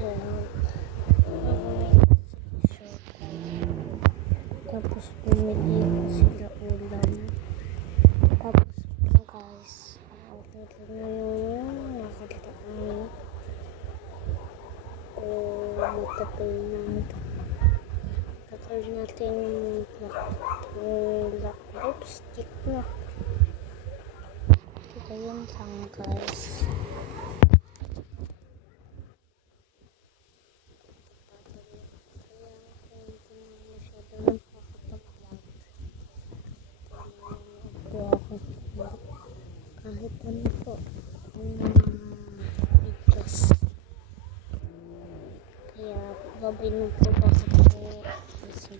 Ayan. Tapos bumili ko sila ulam. Tapos yun guys. Nakakita na yun. Nakakita na yun. Matapay na. Tatay natin yung lipstick na. Ito yun lang guys. Kahit ano po ang videos. Kaya babay na po kasi